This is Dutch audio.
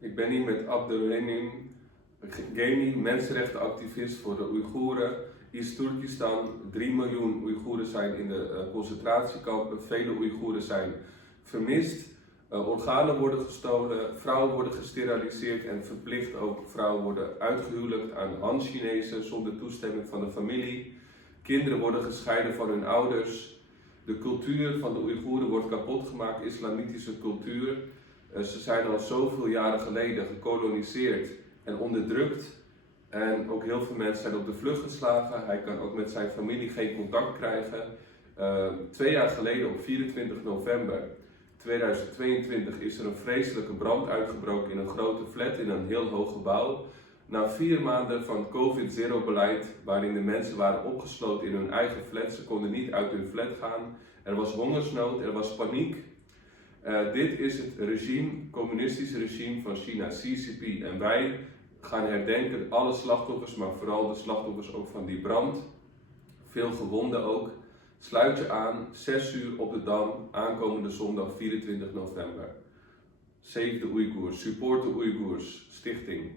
Ik ben hier met Abdurrahim Gheni, mensenrechtenactivist voor de Oeigoeren. Turkestan, 3 miljoen Oeigoeren zijn in de concentratiekampen, vele Oeigoeren zijn vermist. Organen worden gestolen, vrouwen worden gesteriliseerd en verplicht ook vrouwen worden uitgehuwelijkd aan Han-Chinezen zonder toestemming van de familie. Kinderen worden gescheiden van hun ouders. De cultuur van de Oeigoeren wordt kapot gemaakt, islamitische cultuur. Ze zijn al zoveel jaren geleden gekoloniseerd en onderdrukt. En ook heel veel mensen zijn op de vlucht geslagen. Hij kan ook met zijn familie geen contact krijgen. 2 jaar geleden, op 24 november 2022, is er een vreselijke brand uitgebroken in een grote flat in een heel hoog gebouw. Na 4 maanden van COVID-0-beleid, waarin de mensen waren opgesloten in hun eigen flat, ze konden niet uit hun flat gaan. Er was hongersnood, er was paniek. Dit is het regime, communistische regime van China, CCP. En wij gaan herdenken alle slachtoffers, maar vooral de slachtoffers ook van die brand. Veel gewonden ook. Sluit je aan, 6 uur op de Dam, aankomende zondag 24 november. Save the Oeigoers, support the Oeigoers, stichting.